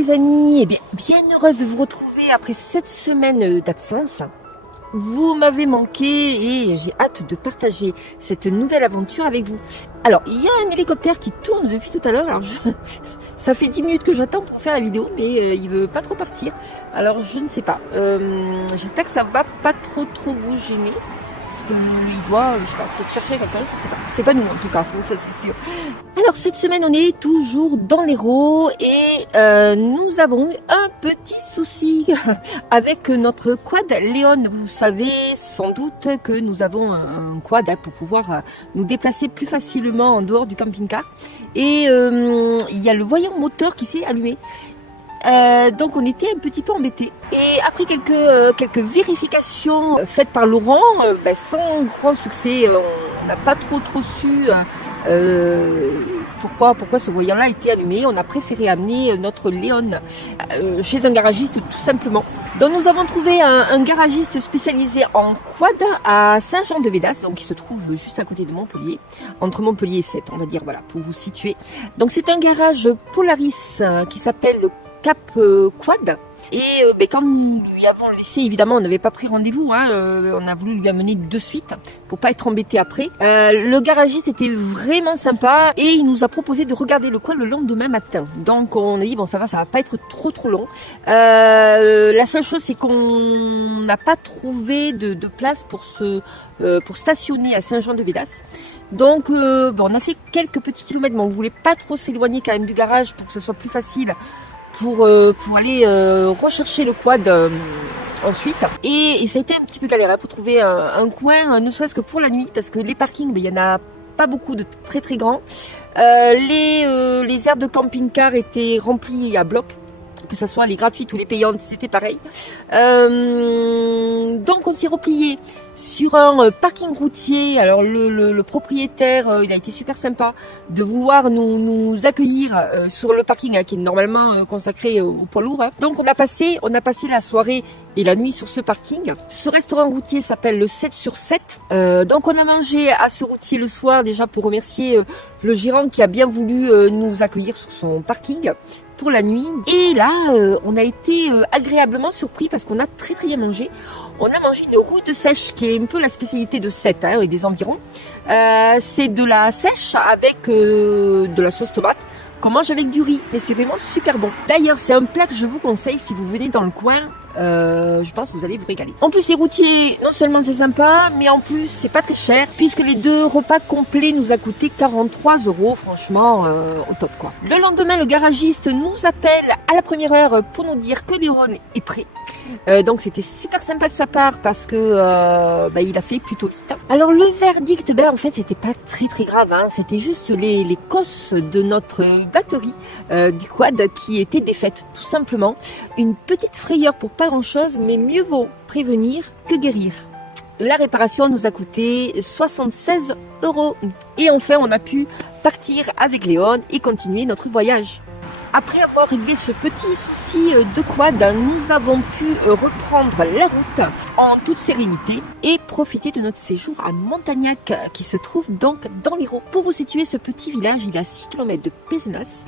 les amis, eh bien heureuse de vous retrouver après cette semaine d'absence. Vous m'avez manqué et j'ai hâte de partager cette nouvelle aventure avec vous. Alors, il y a un hélicoptère qui tourne depuis tout à l'heure. Alors, ça fait 10 minutes que j'attends pour faire la vidéo, mais il veut pas trop partir. Alors, je ne sais pas. J'espère que ça va pas trop vous gêner. Parce qu'il doit, je sais pas, peut-être chercher quelqu'un, je sais pas. C'est pas nous en tout cas, donc ça c'est sûr. Alors cette semaine on est toujours dans l'Hérault et nous avons eu un petit souci avec notre quad Léon. Vous savez sans doute que nous avons un quad pour pouvoir nous déplacer plus facilement en dehors du camping-car. Et il y a le voyant moteur qui s'est allumé. Donc on était un petit peu embêtés. Et après quelques vérifications faites par Laurent, sans grand succès, on n'a pas trop su pourquoi ce voyant-là était allumé. On a préféré amener notre Léon chez un garagiste tout simplement. Donc nous avons trouvé un garagiste spécialisé en quad à Saint-Jean-de-Védas, donc qui se trouve juste à côté de Montpellier, entre Montpellier et Sète, on va dire, voilà, pour vous situer. Donc c'est un garage Polaris qui s'appelle le Cap Quad. Et quand nous lui avons laissé, évidemment on n'avait pas pris rendez-vous, on a voulu lui amener de suite pour pas être embêté après. Le garagiste était vraiment sympa et il nous a proposé de regarder le quad le lendemain matin. Donc on a dit bon ça va pas être trop long. La seule chose c'est qu'on n'a pas trouvé de place pour stationner à Saint-Jean-de-Védas. Donc on a fait quelques petits kilomètres, mais on voulait pas trop s'éloigner quand même du garage pour que ce soit plus facile pour aller rechercher le quad ensuite. Et ça a été un petit peu galère pour trouver un coin, ne serait-ce que pour la nuit, parce que les parkings, il y en a pas beaucoup de très grands. Les aires de camping-car étaient remplies à bloc, que ce soit les gratuites ou les payantes, c'était pareil. Donc on s'est replié sur un parking routier. Alors le propriétaire, il a été super sympa de vouloir nous accueillir sur le parking qui est normalement consacré aux poids lourds. Donc on a passé la soirée et la nuit sur ce parking. Ce restaurant routier s'appelle le 7 sur 7. Donc on a mangé à ce routier le soir déjà pour remercier le gérant qui a bien voulu nous accueillir sur son parking pour la nuit. Et là on a été agréablement surpris parce qu'on a très bien mangé. On a mangé une rouille de sèche qui est un peu la spécialité de Sète et des environs. C'est de la sèche avec de la sauce tomate qu'on mange avec du riz, mais c'est vraiment super bon. D'ailleurs, c'est un plat que je vous conseille si vous venez dans le coin. Je pense que vous allez vous régaler. En plus, les routiers, non seulement c'est sympa, mais en plus c'est pas très cher, puisque les 2 repas complets nous a coûté 43 €. Franchement, au top quoi. Le lendemain, le garagiste nous appelle à la première heure pour nous dire que Léon est prêt. Donc c'était super sympa de sa part parce que il a fait plutôt vite. Alors le verdict, en fait c'était pas très grave, c'était juste les cosses de notre batterie du quad qui était défaite tout simplement. Une petite frayeur pour pas grand chose, mais mieux vaut prévenir que guérir. La réparation nous a coûté 76 €. Et enfin on a pu partir avec Léon et continuer notre voyage. Après avoir réglé ce petit souci de quad, nous avons pu reprendre la route en toute sérénité et profiter de notre séjour à Montagnac qui se trouve donc dans l'Hérault. Pour vous situer, ce petit village, il est à 6 km de Pézenas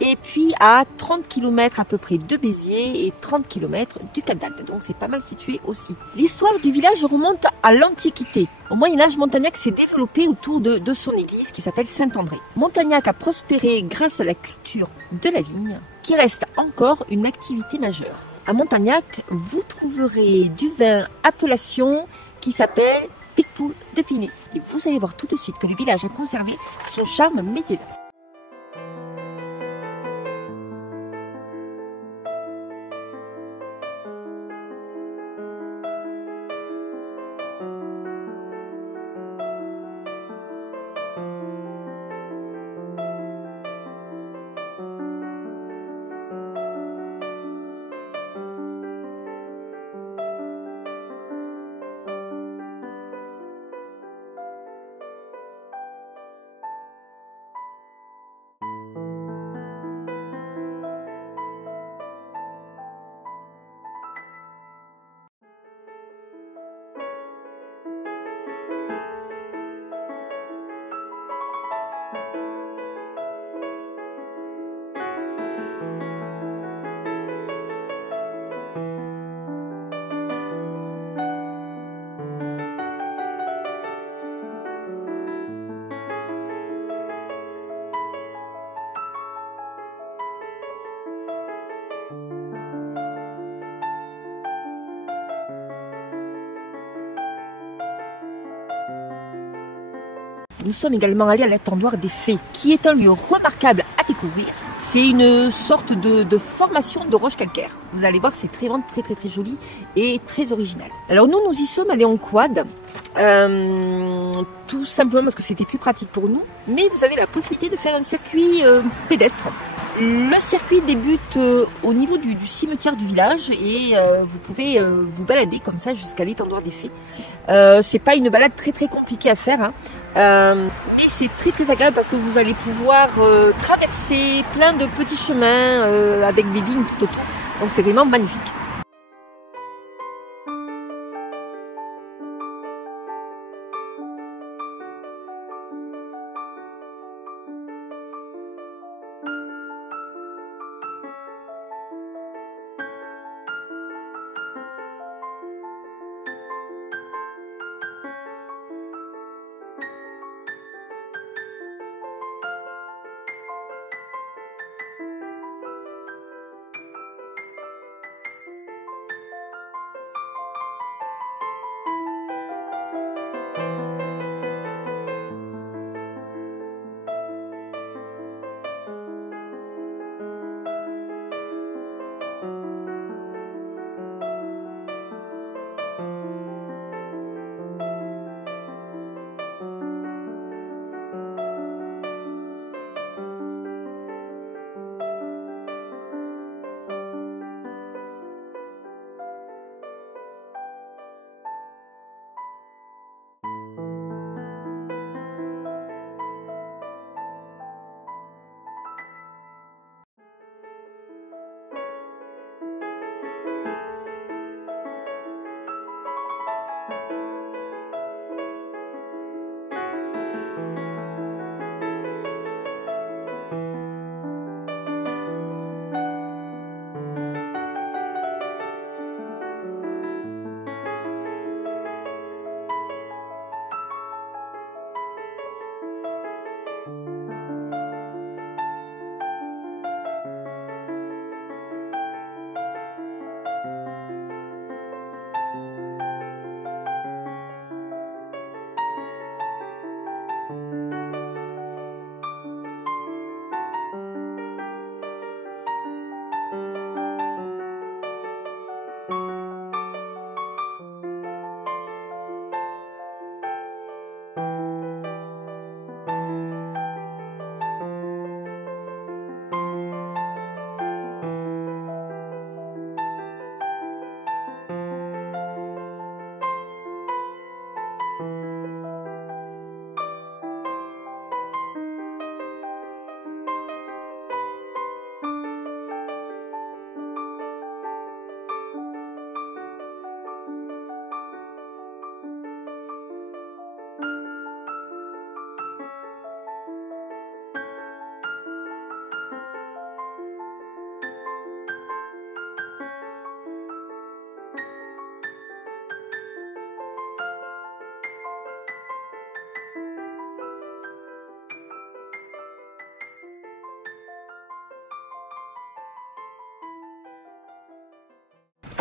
et puis à 30 km à peu près de Béziers et 30 km du Cap d'Agde, donc c'est pas mal situé aussi. L'histoire du village remonte à l'Antiquité. Au Moyen-Âge, Montagnac s'est développé autour de son église qui s'appelle Saint-André. Montagnac a prospéré grâce à la culture de la vigne, qui reste encore une activité majeure. À Montagnac, vous trouverez du vin appellation qui s'appelle Picpoul de Pinet. Et vous allez voir tout de suite que le village a conservé son charme médiéval. Nous sommes également allés à l'étendoir des Fées, qui est un lieu remarquable à découvrir. C'est une sorte de formation de roches calcaires. Vous allez voir, c'est vraiment très joli et très original. Alors nous y sommes allés en quad, tout simplement parce que c'était plus pratique pour nous. Mais vous avez la possibilité de faire un circuit pédestre. Le circuit débute au niveau du cimetière du village et vous pouvez vous balader comme ça jusqu'à l'étendoir des Fées. C'est pas une balade très compliquée à faire, hein. Et c'est très agréable parce que vous allez pouvoir traverser plein de petits chemins avec des vignes tout autour. Donc c'est vraiment magnifique.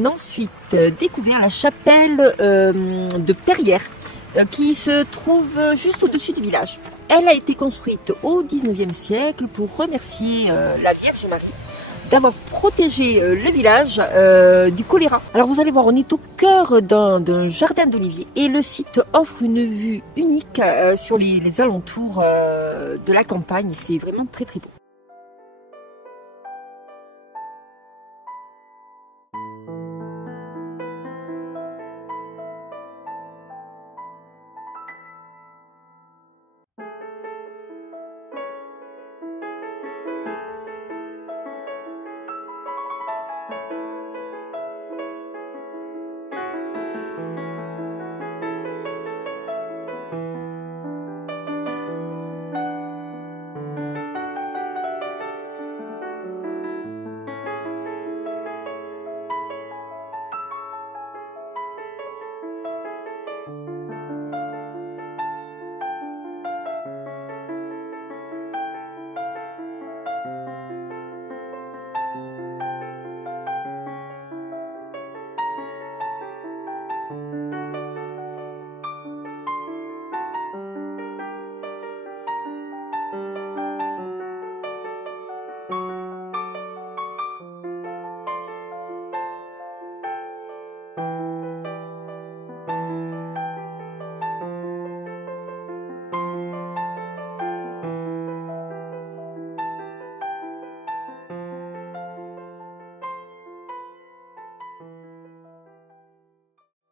On a ensuite découvert la chapelle de Perrières qui se trouve juste au-dessus du village. Elle a été construite au 19e siècle pour remercier la Vierge Marie d'avoir protégé le village du choléra. Alors vous allez voir, on est au cœur d'un jardin d'oliviers et le site offre une vue unique sur les alentours de la campagne. C'est vraiment très beau.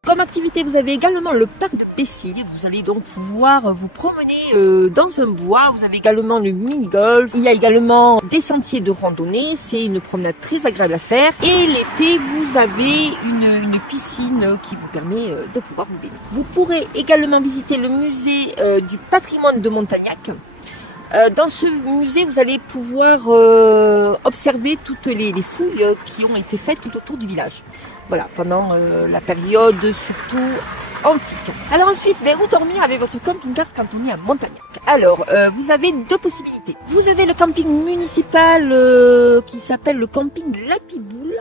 Comme activité, vous avez également le parc de Bessy. Vous allez donc pouvoir vous promener dans un bois. Vous avez également le mini-golf. Il y a également des sentiers de randonnée. C'est une promenade très agréable à faire. Et l'été, vous avez une piscine qui vous permet de pouvoir vous baigner. Vous pourrez également visiter le musée du patrimoine de Montagnac. Dans ce musée, vous allez pouvoir observer toutes les fouilles qui ont été faites tout autour du village. Voilà, pendant la période surtout antique. Alors ensuite, où dormir avec votre camping-car quand on est à Montagnac? Alors, vous avez deux possibilités. Vous avez le camping municipal qui s'appelle le camping Lapiboule,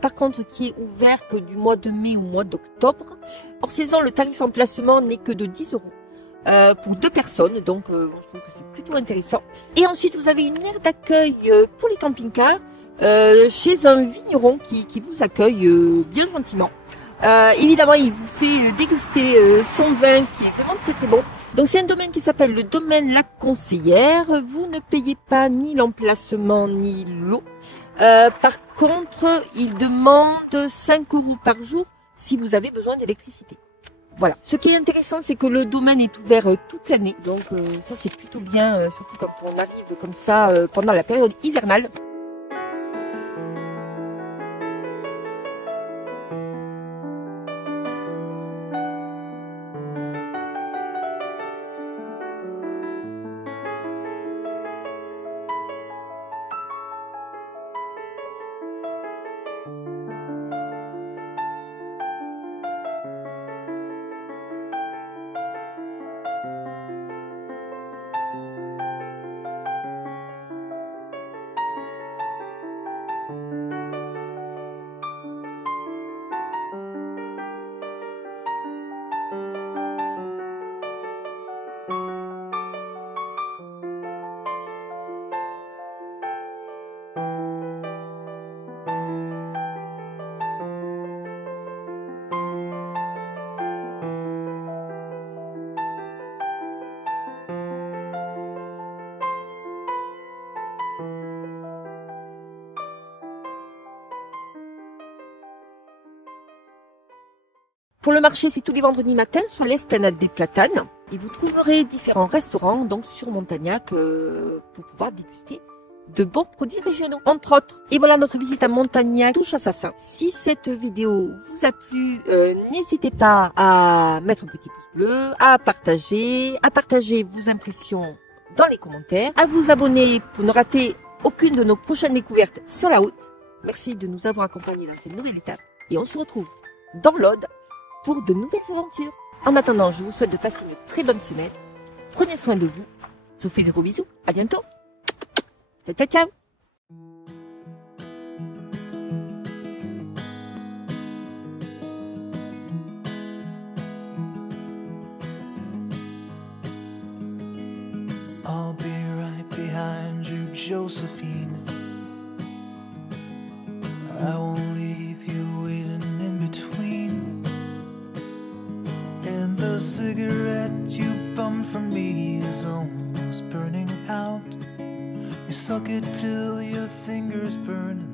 par contre qui est ouvert que du mois de mai au mois d'octobre. Hors saison, le tarif emplacement n'est que de 10 € pour 2 personnes, donc je trouve que c'est plutôt intéressant. Et ensuite, vous avez une aire d'accueil pour les camping-cars chez un vigneron qui vous accueille bien gentiment. Évidemment, il vous fait déguster son vin qui est vraiment très très bon. Donc c'est un domaine qui s'appelle le domaine La Conseillère. Vous ne payez pas ni l'emplacement ni l'eau. Par contre, il demande 5 € par jour si vous avez besoin d'électricité. Voilà. Ce qui est intéressant, c'est que le domaine est ouvert toute l'année. Donc ça, c'est plutôt bien, surtout quand on arrive comme ça pendant la période hivernale. Pour le marché, c'est tous les vendredis matins sur l'esplanade des Platanes. Et vous trouverez différents restaurants donc sur Montagnac pour pouvoir déguster de bons produits régionaux, entre autres. Et voilà, notre visite à Montagnac touche à sa fin. Si cette vidéo vous a plu, n'hésitez pas à mettre un petit pouce bleu, à partager vos impressions dans les commentaires, à vous abonner pour ne rater aucune de nos prochaines découvertes sur la route. Merci de nous avoir accompagnés dans cette nouvelle étape. Et on se retrouve dans l'Aude pour de nouvelles aventures. En attendant, je vous souhaite de passer une très bonne semaine. Prenez soin de vous. Je vous fais de gros bisous. À bientôt. Ciao, ciao, ciao. I'll be right behind you, Josephine. I won't leave you waiting in between. And the cigarette you bummed from me is almost burning out. You suck it till your fingers burn.